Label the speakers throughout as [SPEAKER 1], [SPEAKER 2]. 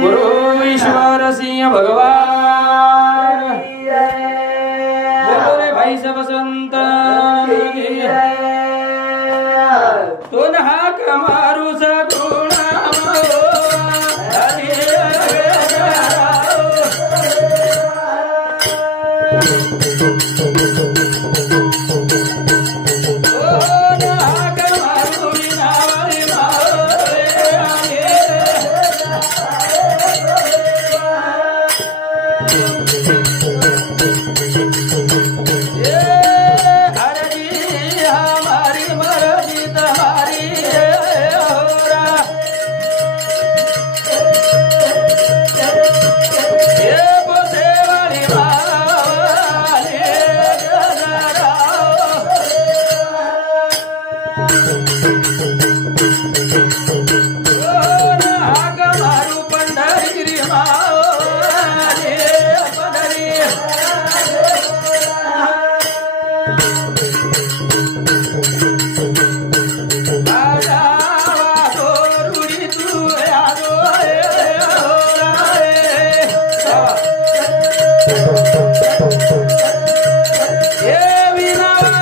[SPEAKER 1] गुरु ईश्वर सिंह भगवान। Yeah, we know what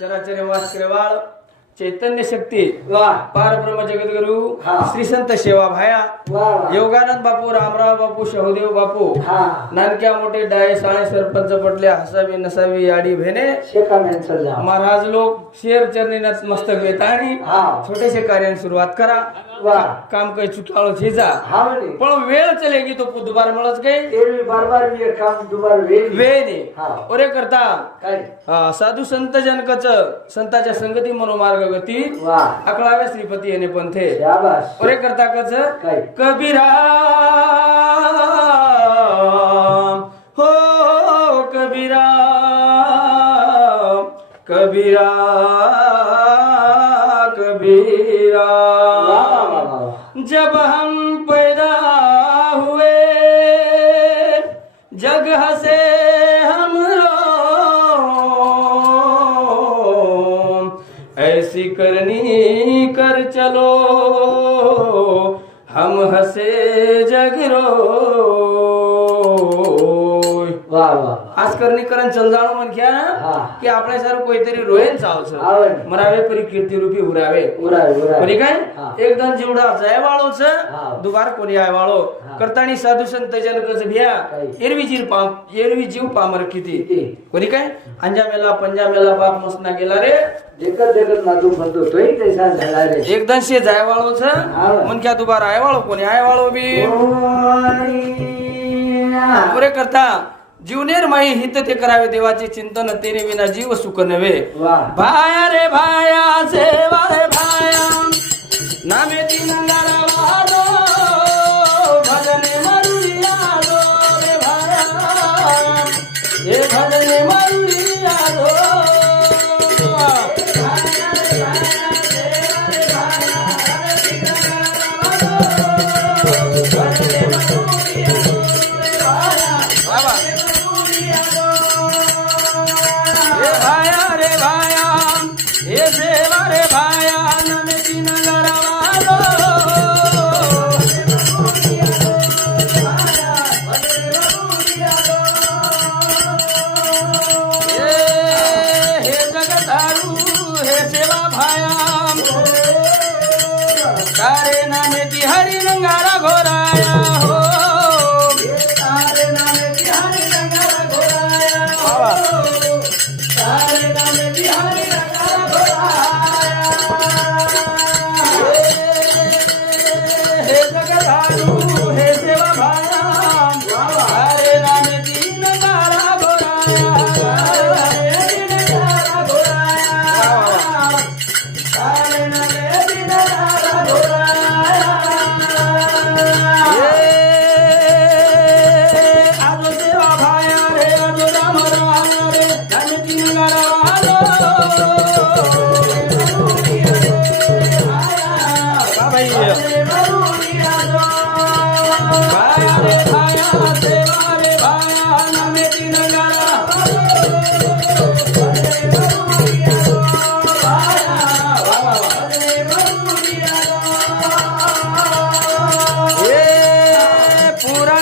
[SPEAKER 1] चराचर चैतन्य शक्ती
[SPEAKER 2] वा
[SPEAKER 1] पारब्रह्म जगद्गुरु
[SPEAKER 2] हा.
[SPEAKER 1] श्री संत सेवा भाया योगानंद बापू रामराव बापू शहदेव बापू
[SPEAKER 2] हा.
[SPEAKER 1] नानक्या मोठे डाळे साळे सरपंच पटले हसावी नसावी आडी भेने महाराज लोक शेर चरणी मस्तक वेताणी
[SPEAKER 2] हा.
[SPEAKER 1] छोटेसे कार्याने सुरुवात करा. काम काही चुकाळो छेजा
[SPEAKER 2] हा म्हणे.
[SPEAKER 1] पण वेळ चलेगी तो दुबार મળच काही
[SPEAKER 2] तेरवी बार बार ये काम दुबार वेळ
[SPEAKER 1] वेळ ने
[SPEAKER 2] हा.
[SPEAKER 1] ओरे करता.
[SPEAKER 2] काय?
[SPEAKER 1] हा, साधू संत जनकच संताच्या संगती मनोमार्ग गती.
[SPEAKER 2] वा.
[SPEAKER 1] अकळाव्या श्रीपती येणे पंथे.
[SPEAKER 2] शाबास.
[SPEAKER 1] ओरे करता कच.
[SPEAKER 2] काय?
[SPEAKER 1] कबीरा हो कबीरा कबीरा कबीरा. जब हम पैदा हुए जग हसे हम ऐसी करनी कर चलो हम हसे जग रो आज करणी करण चल जाणं म्हण घ्या
[SPEAKER 2] हा.
[SPEAKER 1] की आपल्या सारं कोणतरी रोयन चावचं
[SPEAKER 2] आवड.
[SPEAKER 1] मरावे परी कीर्ती रूपी उरावे बरी काय. एकदम जीवडा जय वाळोच
[SPEAKER 2] हा.
[SPEAKER 1] दुबार कोणी आय वाळो. करतानी साधू संत भ्या? एरवी जीव पाम एरवी जीव पामर किती? कोणी काय अंजामेला पंजामेला बाप मसना गेला रे
[SPEAKER 2] देखत देखत नातू म्हणतो तोही तैसा झाला रे
[SPEAKER 1] एकदम शे जाय वाळोच
[SPEAKER 2] हा.
[SPEAKER 1] मन क्या दुबार आय जीवनेर माई हित ते करावे देवाचे चिंतन तेने विना जीव सुख नव्हे
[SPEAKER 2] वा.
[SPEAKER 1] भाया रे भाया सेवा रे भाया. नामे तीन हे सेवा रे भाया नमती नगरवालो. हे हे हे सेवा भाया. कारे नामे हरी रंगारा घोराया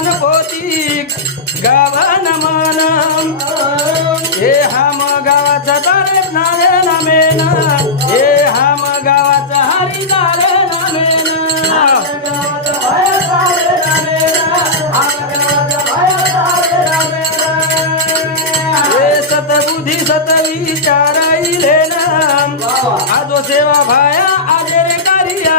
[SPEAKER 1] पुराण पोती गावन मन हे हम गावाचा तारे नारे नामेन. हे हम गावाचा हरी तारे नामेन. हे सतबुद्धी सतविचार इले नाम आजो सेवा भाया आजे करिया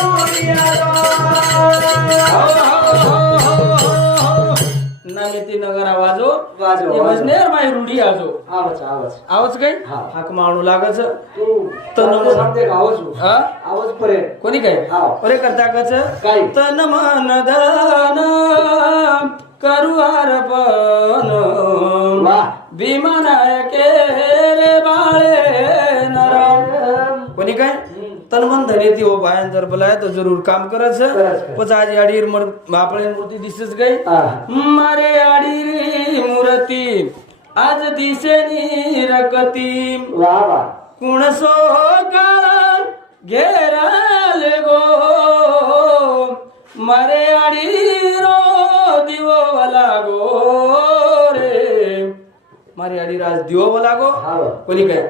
[SPEAKER 1] रूढी आजो.
[SPEAKER 2] आवाज आवाज.
[SPEAKER 1] आवाज काय. हाक माणू लागच. तन
[SPEAKER 2] का आवाज
[SPEAKER 1] हा?
[SPEAKER 2] आवाज पर्यंत
[SPEAKER 1] कोणी काय. अरे करता कच
[SPEAKER 2] काय?
[SPEAKER 1] तन मन धन करू अर्पण
[SPEAKER 2] वा.
[SPEAKER 1] भीमनायके रे बाळे नराम. कोणी काय? तन मन धन येते हो बायान जर बोलाय तर जरूर काम
[SPEAKER 2] करच,
[SPEAKER 1] करायचं.
[SPEAKER 2] करच.
[SPEAKER 1] पच आज आडीर मर आपल्या मूर्ती दिसच गई. मारे आडीरी मूर्ती आज दिसेनी रकती
[SPEAKER 2] वा वा.
[SPEAKER 1] कुण सो काळ मारे आडी राज दिवो लागो
[SPEAKER 2] हा वा.
[SPEAKER 1] कोणी काय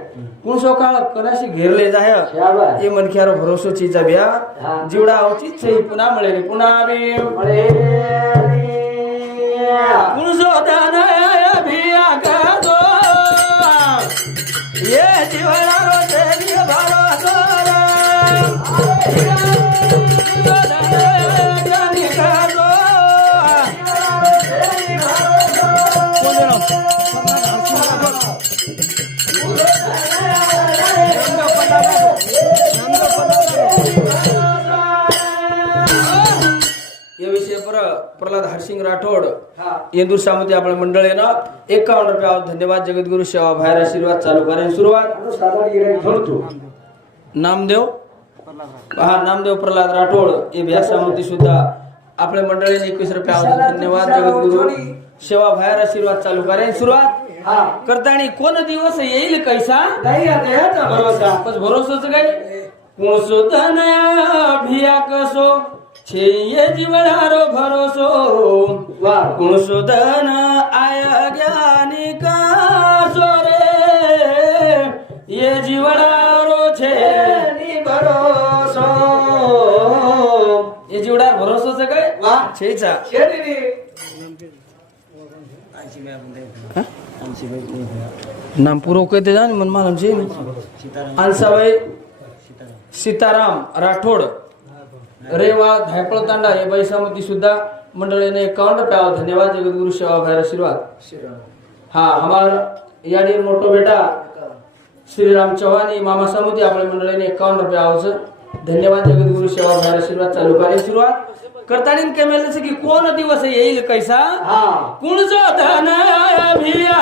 [SPEAKER 1] कुण सो काळ कनाशी घेरले जाय
[SPEAKER 2] शाबास.
[SPEAKER 1] ये मनख्यारो भरोसो चीजा ब्या. जिवडा आवची छै पुन्हा मिळे रे पुन्हा आवी
[SPEAKER 2] अरे
[SPEAKER 1] कुण सो गाजो ये इंदूर सामती आपल्या मंडळीनं एकावन्न रुपयावर धन्यवाद. जगद्गुरु सेवा बाहेर आशीर्वाद चालू करायला सुरुवात. नामदेव. हा नामदेव प्रल्हाद राठोड. हे व्यासामती सुद्धा आपल्या मंडळीने एकवीस रुपयावर धन्यवाद. जगद्गुरु सेवा बाहेर आशीर्वाद चालू करायला सुरुवात.
[SPEAKER 2] हा
[SPEAKER 1] करताना कोण दिवस येईल कैसा?
[SPEAKER 2] नाही भरोसा.
[SPEAKER 1] भरोसाच काय? कोण सुद्धा नया भिया कसो? છે જીવનારો ભરોસો.
[SPEAKER 2] વાકુણ
[SPEAKER 1] સુધન આયા જ્ઞાની કાસો રે. એ જીવનારો છે. ભરોસો.
[SPEAKER 2] એ જીવડા
[SPEAKER 1] ભરોસો છે કઈ? વાહ.
[SPEAKER 2] છે
[SPEAKER 1] ચા.
[SPEAKER 2] છે
[SPEAKER 1] નામ પૂરો કહી દેજા ને મનમાં છે ને. આલસાભાઈ સીતારામ રાઠોડ. रेवा धायपळ तांडा हे बैसामती सुद्धा मंडळीने एकावन्न रुपयावर धन्यवाद जगद्गुरु सेवा भाई आशीर्वाद हाँ हमार याडी मोटो बेटा श्रीराम चव्हाण आणि मामा सामुती आपल्या मंडळीने एकावन्न रुपये आवचं धन्यवाद जगद्गुरु सेवा भार आशीर्वाद चालू कार्य सुरुवात करताना जसं की कोण दिवस येईल कैसा? कुणचा धन अभिया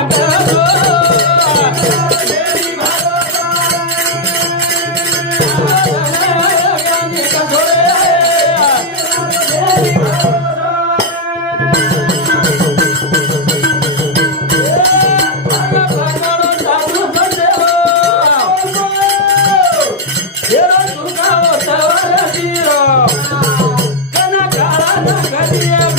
[SPEAKER 1] करो.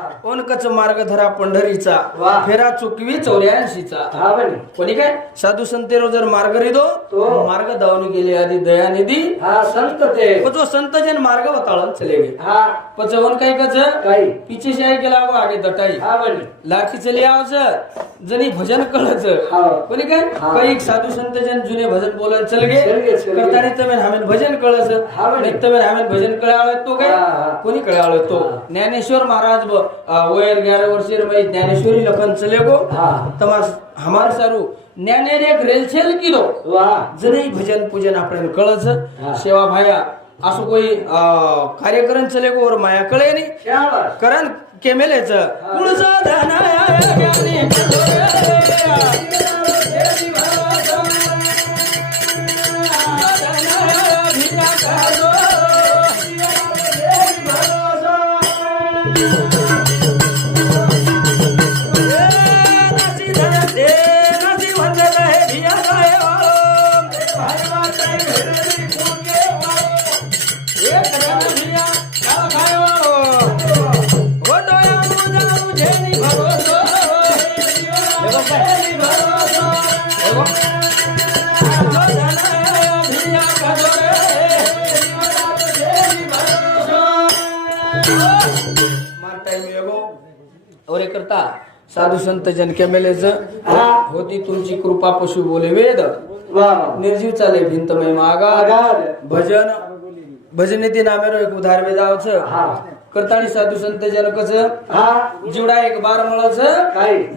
[SPEAKER 1] ओनकच मार्ग धरा पंढरीचा.
[SPEAKER 2] वा.
[SPEAKER 1] फेरा चुकवी चौऱ्याऐंशीचा.
[SPEAKER 2] हा बने
[SPEAKER 1] कोणी काय? साधू संतेरो जर मार्ग रिदो
[SPEAKER 2] तो.
[SPEAKER 1] मार्ग दावनी गेले आधी दयानिधी.
[SPEAKER 2] हा संत ते.
[SPEAKER 1] पचो संत जन मार्ग वताळन चले गे
[SPEAKER 2] हा.
[SPEAKER 1] पचवन काय कच?
[SPEAKER 2] काही.
[SPEAKER 1] पिछे शाही केला आगे दटाई.
[SPEAKER 2] हा बने
[SPEAKER 1] लाखी चली आवच जनी भजन कळच
[SPEAKER 2] हा.
[SPEAKER 1] कोणी काय?
[SPEAKER 2] हा.
[SPEAKER 1] काही साधू संत जन जुने भजन बोलन चल गे
[SPEAKER 2] चल गे, चल गे.
[SPEAKER 1] करतानी तमेन हमेन भजन कळच
[SPEAKER 2] हा बने.
[SPEAKER 1] नाही तमेन हमेन भजन कळाळ तो काय?
[SPEAKER 2] हा.
[SPEAKER 1] कोणी कळाळ तो?
[SPEAKER 2] हा.
[SPEAKER 1] ज्ञानेश्वर महाराज ब- आ, वयर ग्यारह वर्षेर मै ज्ञानेश्वरी लखन चले गो।
[SPEAKER 2] हा.
[SPEAKER 1] तमास हमार सारू ज्ञानेर एक रेलछेल किलो
[SPEAKER 2] वा।
[SPEAKER 1] जरी भजन पूजन आपण कळच. सेवा भाया असं कोई कार्यक्रम चले गो और माया कळे नाही करण केमेलेच। कुणचा धन साधू संत जन केमेलेच
[SPEAKER 2] हा.
[SPEAKER 1] होती तुमची कृपा पशु बोले वेद. निर्जीव चाले भिंत मै मागा. भजन भजन ते नामेरो एक उधार वेदावच. करतानी साधू संत जन कस
[SPEAKER 2] हा.
[SPEAKER 1] जीवडा एक बार मळच.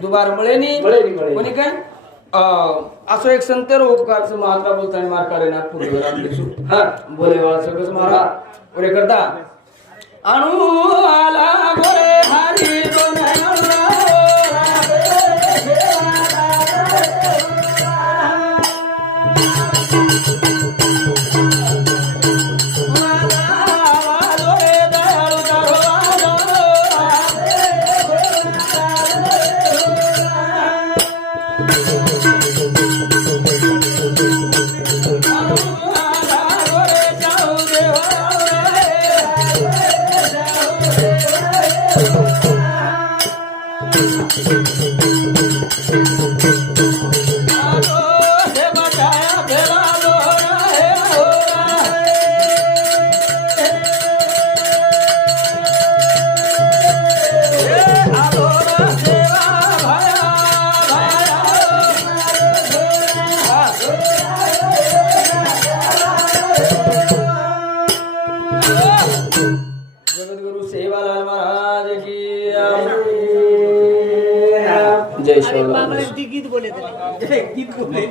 [SPEAKER 1] दुबार मळेनी. कोणी काय? अं, असो एक संतेर उपकारचं महात्मा बोलताना मार करे नागपूर
[SPEAKER 2] हा.
[SPEAKER 1] बोले बाळा सगळंच मारा ओरे करता. अणू आला गोरे हरी जय शिवलाल
[SPEAKER 3] गीत बोले